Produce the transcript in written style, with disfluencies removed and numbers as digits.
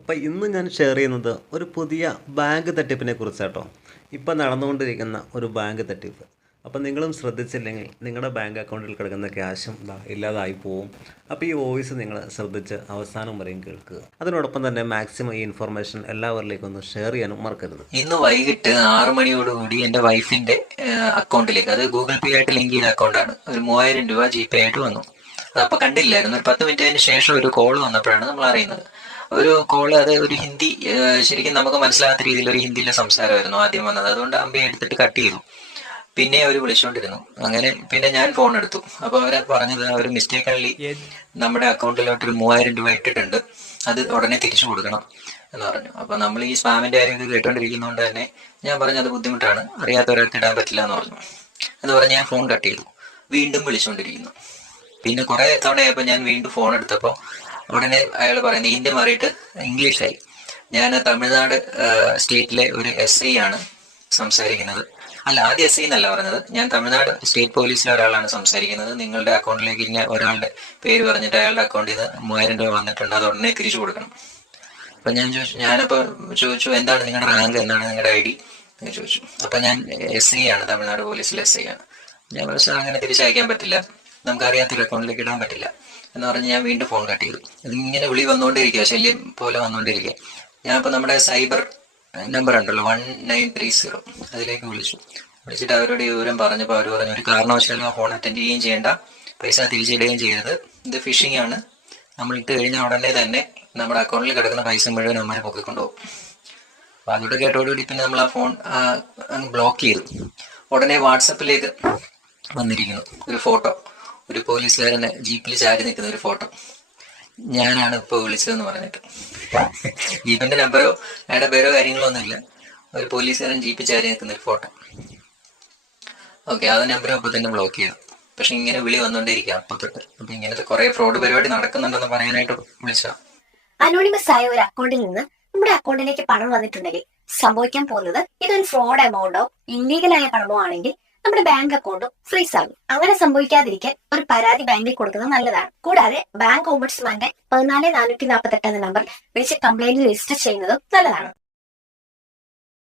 അപ്പോൾ ഇന്ന് ഞാൻ ഷെയർ ചെയ്യുന്നത് ഒരു പുതിയ ബാങ്ക് തട്ടിപ്പിനെ കുറിച്ചാട്ടോ. ഇപ്പം നടന്നുകൊണ്ടിരിക്കുന്ന ഒരു ബാങ്ക് തട്ടിപ്പ്. അപ്പോൾ നിങ്ങളും ശ്രദ്ധിച്ചില്ലെങ്കിൽ നിങ്ങളുടെ ബാങ്ക് അക്കൗണ്ടിൽ കിടക്കുന്ന ക്യാഷും ഇല്ലാതായി പോവും. അപ്പോൾ ഈ വോയിസ് നിങ്ങൾ ശ്രദ്ധിച്ച് അവസാനം വരെയും കേൾക്കുക. അതിനോടൊപ്പം തന്നെ മാക്സിമം ഈ ഇൻഫർമേഷൻ എല്ലാവരിലേക്കും ഒന്ന് ഷെയർ ചെയ്യാനും മറക്കരുത്. ഇന്ന് വൈകിട്ട് 6 മണിയോടുകൂടി എൻ്റെ വൈഫിന്റെ അക്കൗണ്ടിലേക്ക്, അത് ഗൂഗിൾ പേ ആയിട്ട് ലിങ്ക് ചെയ്ത അക്കൗണ്ടാണ്, ഒരു 3000 രൂപ GPay ആയിട്ട് വന്നു. അതപ്പോൾ കണ്ടില്ലായിരുന്നു. ഒരു 10 മിനിറ്റിന് ശേഷം ഒരു കോൾ വന്നപ്പോഴാണ് നമ്മൾ അറിയുന്നത്. ഒരു കോള്, അത് ഒരു ഹിന്ദി, ശരിക്കും നമുക്ക് മനസ്സിലാകാത്ത രീതിയിൽ ഒരു ഹിന്ദിയിലെ സംസാരമായിരുന്നു ആദ്യം വന്നത്. അതുകൊണ്ട് അമ്മയെ എടുത്തിട്ട് കട്ട് ചെയ്തു. പിന്നെ അവർ വിളിച്ചുകൊണ്ടിരുന്നു. അങ്ങനെ പിന്നെ ഞാൻ ഫോൺ എടുത്തു. അപ്പോൾ അവരെ പറഞ്ഞത്, അവർ മിസ്റ്റേക്കലി നമ്മുടെ അക്കൗണ്ടിലോട്ട് ഒരു 3000 രൂപ ഇട്ടിട്ടുണ്ട്, അത് ഉടനെ തിരിച്ചു കൊടുക്കണം എന്ന് പറഞ്ഞു. അപ്പോൾ നമ്മൾ ഈ സ്പാമിന്റെ കാര്യമൊക്കെ കേട്ടോണ്ടിരിക്കുന്നതുകൊണ്ട് തന്നെ ഞാൻ പറഞ്ഞു അത് ബുദ്ധിമുട്ടാണ്, അറിയാത്തവരൊക്കെ ഇടാൻ പറ്റില്ല എന്ന് പറഞ്ഞു. എന്ന് പറഞ്ഞ് ഞാൻ ഫോൺ കട്ട് ചെയ്തു. വീണ്ടും വിളിച്ചുകൊണ്ടിരിക്കുന്നു. പിന്നെ കുറെ തവണയായപ്പോൾ ഞാൻ വീണ്ടും ഫോൺ എടുത്തപ്പോൾ ഉടനെ അയാൾ പറയുന്നത് ഹിന്ദി മാറിയിട്ട് ഇംഗ്ലീഷായി. ഞാൻ തമിഴ്നാട് സ്റ്റേറ്റിലെ ഒരു SI ആണ് സംസാരിക്കുന്നത്. അല്ല, ആദ്യം SI എന്നല്ല പറഞ്ഞത്, ഞാൻ തമിഴ്നാട് സ്റ്റേറ്റ് പോലീസിലെ ഒരാളാണ് സംസാരിക്കുന്നത്. നിങ്ങളുടെ അക്കൗണ്ടിലേക്ക് ഇങ്ങനെ ഒരാളുടെ പേര് പറഞ്ഞിട്ട് അയാളുടെ അക്കൗണ്ടിൽ നിന്ന് 3000 രൂപ വന്നിട്ടുണ്ട്, അത് ഉടനെ തിരിച്ചു കൊടുക്കണം. അപ്പം ഞാനപ്പോൾ ചോദിച്ചു, എന്താണ് നിങ്ങളുടെ റാങ്ക്, എന്താണ് നിങ്ങളുടെ ID എന്ന് ചോദിച്ചു. അപ്പം ഞാൻ SI ആണ്, തമിഴ്നാട് പോലീസിലെ SI ആണ്. ഞാൻ പറഞ്ഞു അങ്ങനെ തിരിച്ചയക്കാൻ പറ്റില്ല, നമുക്ക് അറിയാത്തൊരു അക്കൗണ്ടിലേക്ക് ഇടാൻ പറ്റില്ല എന്ന് പറഞ്ഞ് ഞാൻ വീണ്ടും ഫോൺ കട്ട് ചെയ്തു. ഇതിങ്ങനെ വിളി വന്നുകൊണ്ടിരിക്കുക, ശല്യം പോലെ വന്നുകൊണ്ടിരിക്കുക. ഞാൻ ഇപ്പോൾ നമ്മുടെ സൈബർ നമ്പർ ഉണ്ടല്ലോ 1930, അതിലേക്ക് വിളിച്ചിട്ട് അവരോട് ഈ വിവരം പറഞ്ഞപ്പോൾ അവർ പറഞ്ഞു, ഒരു കാരണവശാലും ആ ഫോൺ അറ്റൻഡ് ചെയ്യുകയും ചെയ്യേണ്ട, പൈസ തിരിച്ചിടുകയും ചെയ്യരുത്, ഇത് ഫിഷിംഗ് ആണ്, നമ്മൾ ഇട്ട് കഴിഞ്ഞാൽ ഉടനെ തന്നെ നമ്മുടെ അക്കൗണ്ടിൽ കിടക്കുന്ന പൈസ മുഴുവൻ അമ്മരെ പൊക്കിക്കൊണ്ടുപോകും. അപ്പോൾ അതോടെ കേട്ടോടുകൂടി പിന്നെ നമ്മൾ ആ ഫോൺ ബ്ലോക്ക് ചെയ്തു. ഉടനെ വാട്സപ്പിലേക്ക് വന്നിരിക്കുന്നു ഒരു ഫോട്ടോ, ഒരു പോലീസുകാരനെ ജീപ്പിൽ ചാരി നിൽക്കുന്ന ഒരു ഫോട്ടോ. ഞാനാണ് ഇപ്പോൾ വിളിച്ചതെന്ന് പറഞ്ഞിട്ട്. ജീപ്പിന്റെ നമ്പറോ അയാളുടെ പേരോ കാര്യങ്ങളോ ഒന്നുമില്ല, ഒരു പോലീസുകാരൻ ജീപ്പിൽ ചാരി നിൽക്കുന്ന ഒരു ഫോട്ടോ. ഓക്കെ, ആ നമ്പറും അപ്പോൾ തന്നെ ബ്ലോക്ക് ചെയ്തു. പക്ഷെ ഇങ്ങനെ വിളി വന്നുകൊണ്ടിരിക്കുക അപ്പോൾ തൊട്ട്. അപ്പൊ ഇങ്ങനത്തെ കുറെ ഫ്രോഡ് പരിപാടി നടക്കുന്നുണ്ടെന്ന് പറയാനായിട്ട് വിളിച്ചാ. അനോണിമസ് ആയ ഒരു അക്കൗണ്ടിൽ നിന്ന് നമ്മുടെ അക്കൗണ്ടിലേക്ക് പണം വന്നിട്ടുണ്ടെങ്കിൽ സംഭവിക്കാൻ പോകുന്നത്, ഇതൊരു ഫ്രോഡ് എമൗണ്ടോ ഇല്ലീഗലായ പണമോ ആണെങ്കിൽ നമ്മുടെ ബാങ്ക് അക്കൗണ്ടും ഫ്രീസ് ആകും. അങ്ങനെ സംഭവിക്കാതിരിക്കാൻ ഒരു പരാതി ബാങ്കിൽ കൊടുക്കുന്നത് നല്ലതാണ്. കൂടാതെ ബാങ്ക് ഓംബുഡ്സ്മാന്റെ 14448 എന്ന നമ്പർ വിളിച്ച് കംപ്ലൈന്റ് രജിസ്റ്റർ ചെയ്യുന്നതും നല്ലതാണ്.